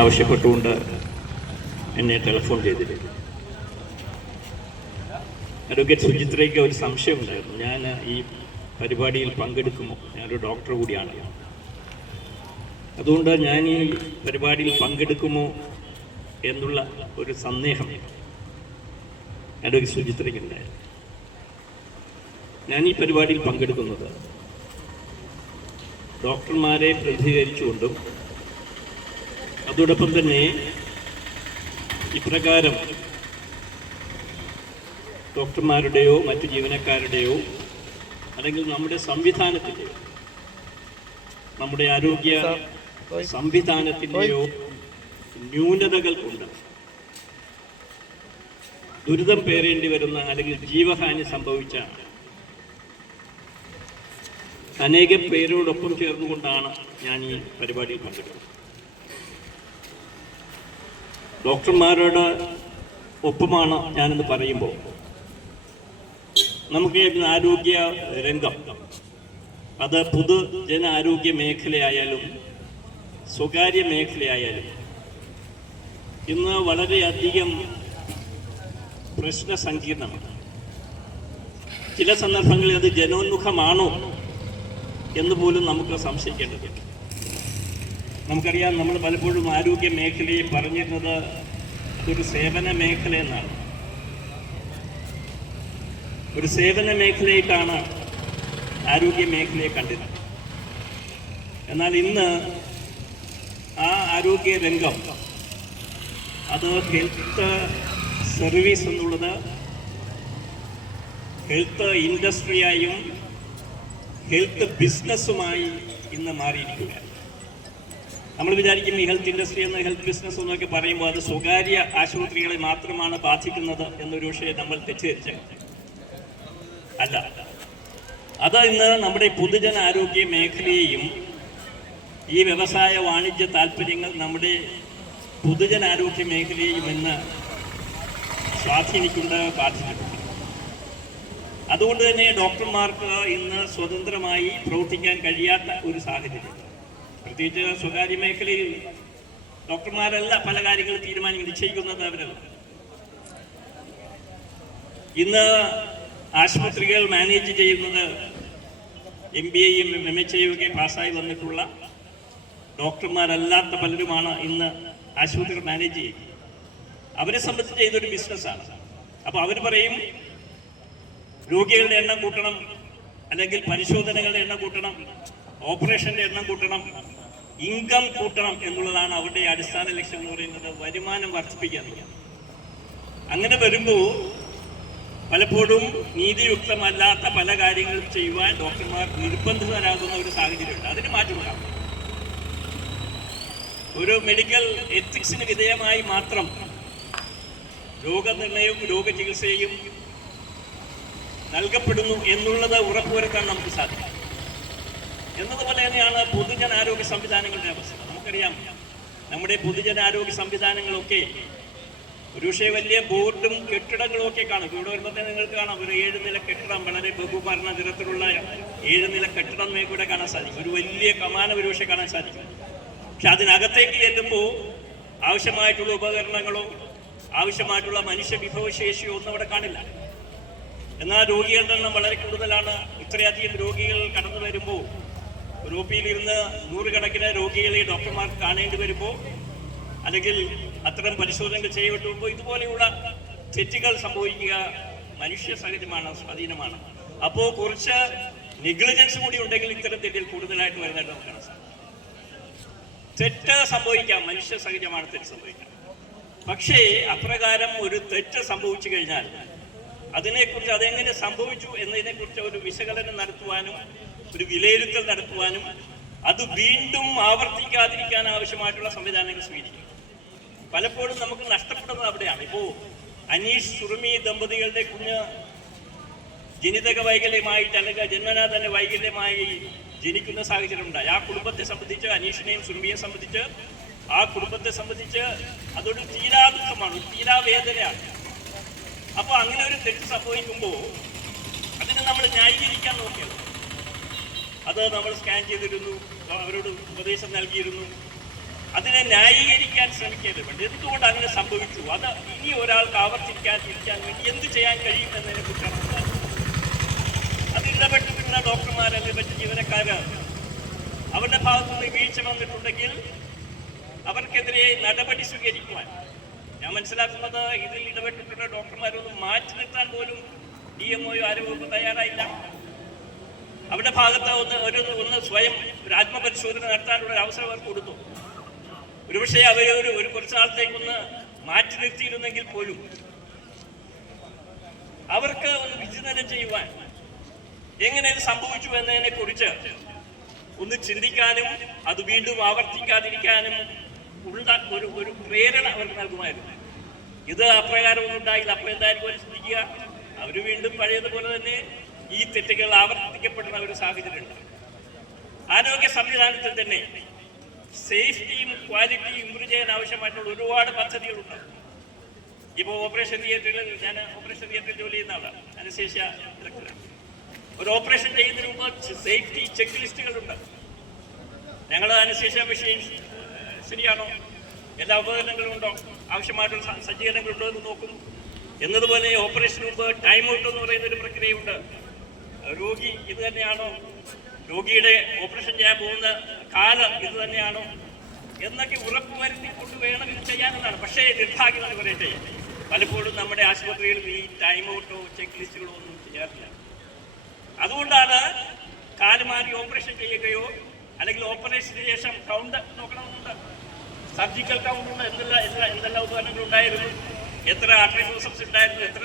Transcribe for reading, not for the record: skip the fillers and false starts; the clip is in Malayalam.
ആവശ്യപ്പെട്ടുകൊണ്ട് എന്നെ ടെലിഫോൺ ചെയ്തിരുന്നു. അഡ്വക്കേറ്റ് സുചിത്രയ്ക്ക് ഒരു സംശയമുണ്ടായിരുന്നു, ഞാൻ ഈ പരിപാടിയിൽ പങ്കെടുക്കുമോ? ഞാനൊരു ഡോക്ടർ കൂടിയാണ്, അതുകൊണ്ട് ഞാൻ ഈ പരിപാടിയിൽ പങ്കെടുക്കുമോ എന്നുള്ള ഒരു സന്ദേഹം അഡ്വക്കേറ്റ് സുചിത്രയ്ക്കുണ്ടായിരുന്നു. ഞാൻ ഈ പരിപാടിയിൽ പങ്കെടുക്കുന്നത് ഡോക്ടർമാരെ പ്രതിനിധീകരിച്ചുകൊണ്ടും അതോടൊപ്പം തന്നെ ഇപ്രകാരം ഡോക്ടർമാരുടെയോ മറ്റു ജീവനക്കാരുടെയോ അല്ലെങ്കിൽ നമ്മുടെ സംവിധാനത്തിൻ്റെയോ നമ്മുടെ ആരോഗ്യ സംവിധാനത്തിൻ്റെയോ ന്യൂനതകൾ കൊണ്ട് ദുരിതം പേറേണ്ടി വരുന്ന അല്ലെങ്കിൽ ജീവഹാനി സംഭവിച്ച അനേകം പേരോടൊപ്പം ചേർന്നുകൊണ്ടാണ് ഞാൻ ഈ പരിപാടിയിൽ പങ്കെടുക്കുന്നത്. ഡോക്ടർമാരോട് ഒപ്പമാണ് ഞാനെന്ന് പറയുമ്പോൾ നമുക്ക് ആരോഗ്യ രംഗം, അത് പൊതുജന ആരോഗ്യ മേഖലയായാലും സ്വകാര്യ മേഖലയായാലും ഇന്ന് വളരെയധികം പ്രശ്ന സങ്കീർണമാണ്. ചില സന്ദർഭങ്ങളിൽ അത് ജനോന്മുഖമാണോ എന്ന് പോലും നമുക്ക് സംശയിക്കേണ്ടതുണ്ട്. നമുക്കറിയാം, നമ്മൾ പലപ്പോഴും ആരോഗ്യ മേഖലയെ പറഞ്ഞിരുന്നത് ഒരു സേവന മേഖല എന്നാണ്. ഒരു സേവന മേഖലയായിട്ടാണ് ആരോഗ്യ മേഖലയെ കണ്ടിരുന്നത്. എന്നാൽ ഇന്ന് ആ ആരോഗ്യ രംഗം, അത് ഹെൽത്ത് സർവീസ് എന്നുള്ളത് ഹെൽത്ത് ഇൻഡസ്ട്രിയായും ഹെൽത്ത് ബിസിനസ്സുമായി ഇന്ന് മാറിയിരിക്കുകയാണ്. നമ്മൾ വിചാരിക്കും ഈ ഹെൽത്ത് ഇൻഡസ്ട്രി എന്ന ഹെൽത്ത് ബിസിനസ് എന്നൊക്കെ പറയുമ്പോൾ അത് സ്വകാര്യ ആശുപത്രികളെ മാത്രമാണ് ബാധിക്കുന്നത് എന്നൊരു വിഷയം നമ്മൾ തെറ്റിദ്ധരിച്ചു. അല്ല, അത് ഇന്ന് നമ്മുടെ പൊതുജന ആരോഗ്യ മേഖലയെയും ഈ വ്യവസായ വാണിജ്യ താല്പര്യങ്ങൾ നമ്മുടെ പൊതുജനാരോഗ്യ മേഖലയെയും ഇന്ന് സ്വാധീനിക്കുന്നത്, ബാധിച്ചിട്ടുണ്ട്. അതുകൊണ്ട് തന്നെ ഡോക്ടർമാർക്ക് ഇന്ന് സ്വതന്ത്രമായി പ്രവർത്തിക്കാൻ കഴിയാത്ത ഒരു സാഹചര്യം. പ്രത്യേകിച്ച് സ്വകാര്യ മേഖലയിൽ ഡോക്ടർമാരല്ല പല കാര്യങ്ങളും നിശ്ചയിക്കുന്നത് അവരല്ല. ഇന്ന് ആശുപത്രികൾ മാനേജ് ചെയ്യുന്നത് MBAയും MHAയും ഒക്കെ പാസ്സായി വന്നിട്ടുള്ള ഡോക്ടർമാരല്ലാത്ത പലരുമാണ് ഇന്ന് ആശുപത്രികൾ മാനേജ് ചെയ്യുന്നത്. അവരെ സംബന്ധിച്ച് ഇതൊരു ബിസിനസ്സാണ്. അപ്പോൾ അവർ പറയും രോഗികളുടെ എണ്ണം കൂട്ടണം, അല്ലെങ്കിൽ പരിശോധനകളുടെ എണ്ണം കൂട്ടണം, ഓപ്പറേഷൻ്റെ എണ്ണം കൂട്ടണം, ഇൻകം കൂട്ടണം എന്നുള്ളതാണ് അവരുടെ അടിസ്ഥാന ലക്ഷ്യം എന്ന് പറയുന്നത്. വരുമാനം വർദ്ധിപ്പിക്കുക. അങ്ങനെ വരുമ്പോൾ പലപ്പോഴും നീതിയുക്തമല്ലാത്ത പല കാര്യങ്ങളും ചെയ്യുവാൻ ഡോക്ടർമാർ നിർബന്ധിതരാകുന്ന ഒരു സാഹചര്യമുണ്ട്. അതിന് മാറ്റമുണ്ടാകും. ഒരു മെഡിക്കൽ എത്തിക്സിന് വിധേയമായി മാത്രം രോഗനിർണയവും രോഗചികിത്സയും നൽകപ്പെടുന്നു എന്നുള്ളത് ഉറപ്പുവരുത്താൻ നമുക്ക് സാധിക്കും. എന്നതുപോലെ തന്നെയാണ് പൊതുജനാരോഗ്യ സംവിധാനങ്ങളുടെ അവസ്ഥ. നമുക്കറിയാം, നമ്മുടെ പൊതുജനാരോഗ്യ സംവിധാനങ്ങളൊക്കെ ഒരുപക്ഷെ വലിയ ബോർഡും കെട്ടിടങ്ങളും ഒക്കെ കാണും. ഇവിടെ വരുമ്പോൾ തന്നെ നിങ്ങൾക്ക് കാണാം ഒരു 7 നില കെട്ടിടം, വളരെ ബഹുഭരണ നിരത്തിലുള്ള 7 നില കെട്ടിടം നിങ്ങൾക്ക് ഇവിടെ കാണാൻ സാധിക്കും. ഒരു വലിയ കമാനം ഒരുപക്ഷെ കാണാൻ സാധിക്കും. പക്ഷെ അതിനകത്തേക്ക് ചെല്ലുമ്പോൾ ആവശ്യമായിട്ടുള്ള ഉപകരണങ്ങളോ ആവശ്യമായിട്ടുള്ള മനുഷ്യ വിഭവശേഷിയോ ഒന്നും അവിടെ കാണില്ല. എന്നാൽ രോഗികളുടെ എണ്ണം വളരെ കൂടുതലാണ്. ഇത്രയധികം രോഗികൾ കടന്നു വരുമ്പോൾ യൂറോപ്പിലിരുന്ന് 100 കണക്കിന് രോഗികളെ ഡോക്ടർമാർക്ക് കാണേണ്ടി വരുമ്പോൾ, അല്ലെങ്കിൽ അത്തരം പരിശോധനകൾ ചെയ്യപ്പെട്ടുമ്പോൾ ഇതുപോലെയുള്ള തെറ്റുകൾ സംഭവിക്കുക മനുഷ്യ സഹജമാണ്, സ്വാധീനമാണ്. അപ്പോൾ കുറച്ച് നെഗ്ലിജൻസ് കൂടി ഉണ്ടെങ്കിൽ ഇത്തരം തെറ്റുകൾ കൂടുതലായിട്ട് വരുന്നതായിട്ട് നമുക്ക് കാണാൻ സാധിക്കും. തെറ്റ് സംഭവിക്കാം, മനുഷ്യ സഹജമാണ് തെറ്റ് സംഭവിക്കാം. പക്ഷേ അപ്രകാരം ഒരു തെറ്റ് സംഭവിച്ചു കഴിഞ്ഞാൽ അതിനെക്കുറിച്ച്, അതെങ്ങനെ സംഭവിച്ചു എന്നതിനെക്കുറിച്ച് ഒരു വിശകലനം നടത്തുവാനും ഒരു വിലയിരുത്തൽ നടത്തുവാനും അത് വീണ്ടും ആവർത്തിക്കാതിരിക്കാൻ ആവശ്യമായിട്ടുള്ള സംവിധാനങ്ങൾ സ്വീകരിക്കും. പലപ്പോഴും നമുക്ക് നഷ്ടപ്പെടുന്നത് അവിടെയാണ്. ഇപ്പോൾ അനീഷ് സുറുമി ദമ്പതികളുടെ കുഞ്ഞ് ജനിതക വൈകല്യമായിട്ട് അല്ലെങ്കിൽ ജന്മനാ തന്നെ വൈകല്യമായി ജനിക്കുന്ന സാഹചര്യം ഉണ്ടായി. ആ കുടുംബത്തെ സംബന്ധിച്ച്, അനീഷിനെയും സുറുമിയെ സംബന്ധിച്ച്, ആ കുടുംബത്തെ സംബന്ധിച്ച് അതൊരു തീരാ ദുഃഖമാണ്, തീരാവേദനയാണ്. അപ്പോൾ അങ്ങനെ ഒരു തെറ്റ് സംഭവിക്കുമ്പോൾ അതിനെ നമ്മൾ ന്യായീകരിക്കാൻ നോക്കിയത്, അത് നമ്മൾ സ്കാൻ ചെയ്തിരുന്നു, അവരോട് ഉപദേശം നൽകിയിരുന്നു, അതിനെ ന്യായീകരിക്കാൻ ശ്രമിക്കേണ്ടതുണ്ട്. എന്തുകൊണ്ട് അങ്ങനെ സംഭവിച്ചു, അത് ഇനി ഒരാൾക്ക് ആവർത്തിക്കാതിരിക്കാൻ വേണ്ടി എന്ത് ചെയ്യാൻ കഴിയും എന്നതിനെ കുറിച്ചാണ് അത് ഇടപെട്ടിട്ടുള്ള ഡോക്ടർമാർ അല്ലെങ്കിൽ മറ്റ് ജീവനക്കാർ അവരുടെ ഭാഗത്തുനിന്ന് വീഴ്ച വന്നിട്ടുണ്ടെങ്കിൽ അവർക്കെതിരെ നടപടി സ്വീകരിക്കുവാൻ ഞാൻ മനസ്സിലാക്കുന്നത് ഇതിൽ ഇടപെട്ടിട്ടുള്ള ഡോക്ടർമാരൊന്നും മാറ്റി നിർത്താൻ പോലും DMO ആരോഗ്യ തയ്യാറായില്ല. അവരുടെ ഭാഗത്ത് ഒന്ന് സ്വയം ഒരു ആത്മപരിശോധന നടത്താനുള്ള ഒരു അവസരം അവർ കൊടുത്തു. ഒരുപക്ഷെ അവരെ ഒരു കുറച്ചു നാളത്തേക്കൊന്ന് മാറ്റി നിർത്തിയിരുന്നെങ്കിൽ പോലും അവർക്ക് ഒന്ന് വിചിന്തനം ചെയ്യുവാൻ എങ്ങനെ ഇത് സംഭവിച്ചു എന്നതിനെ കുറിച്ച് ഒന്ന് ചിന്തിക്കാനും അത് വീണ്ടും ആവർത്തിക്കാതിരിക്കാനും ഉള്ള ഒരു പ്രേരണ അവർക്ക് നൽകുമായിരുന്നു. ഇത് അപ്രകാരമൊന്നും ഉണ്ടായില്ല. അപ്പോൾ എന്തായാലും പോലെ ചിന്തിക്കുക, അവർ വീണ്ടും പഴയതുപോലെ തന്നെ ഈ തെറ്റുകൾ ആവർത്തിക്കപ്പെടുന്ന ഒരു സാഹചര്യമുണ്ട്. ആരോഗ്യ സംവിധാനത്തിൽ തന്നെ സേഫ്റ്റിയും ക്വാളിറ്റിയും ഇംപ്രൂവ് ചെയ്യാൻ ആവശ്യമായിട്ടുള്ള ഒരുപാട് പദ്ധതികളുണ്ട്. ഇപ്പോൾ ഓപ്പറേഷൻ തിയേറ്ററിൽ ഞാൻ ഓപ്പറേഷൻ തിയേറ്ററിൽ ജോലി ചെയ്യുന്ന ആളാണ്, അനസ്തേഷ്യ ഡയറക്ടറാണ്. ഒരു ഓപ്പറേഷൻ ചെയ്യുന്നതിന് മുമ്പ് സേഫ്റ്റി ചെക്ക് ലിസ്റ്റുകളുണ്ട്. ഞങ്ങൾ അനസ്തേഷ്യ മെഷീൻ ശരിയാണോ, എല്ലാ ഉപകരണങ്ങളും ഉണ്ടോ, ആവശ്യമായിട്ടുള്ള സജ്ജീകരണങ്ങളുണ്ടോ എന്ന് നോക്കും. എന്നതുപോലെ ഓപ്പറേഷന് മുമ്പ് ടൈം ഔട്ട് എന്ന് പറയുന്ന ഒരു പ്രക്രിയയുണ്ട്. രോഗി ഇത് തന്നെയാണോ, രോഗിയുടെ ഓപ്പറേഷൻ ചെയ്യാൻ പോകുന്ന കാലം ഇത് തന്നെയാണോ എന്നൊക്കെ ഉറപ്പുവരുത്തിക്കൊണ്ട് വേണം ഇത് ചെയ്യാനെന്നാണ്. പക്ഷേ നിർഭാഗ്യമെന്ന് പറയട്ടെ, പലപ്പോഴും നമ്മുടെ ആശുപത്രികളിൽ ഈ ടൈം ഔട്ടോ ചെക്ക് ലിസ്റ്റുകളോ ഒന്നും ചെയ്യാറില്ല. അതുകൊണ്ടാണ് കാല് മാറി ഓപ്പറേഷൻ ചെയ്യുകയോ അല്ലെങ്കിൽ ഓപ്പറേഷന് ശേഷം കൗണ്ട് നോക്കണമെന്നുണ്ട്, സർജിക്കൽ കൗണ്ട് ഉണ്ട്, എന്തെല്ലാം ഉപകരണങ്ങൾ ഉണ്ടായിരുന്നു, എത്ര ആർട്ടറി ഉണ്ടായിരുന്നു, എത്ര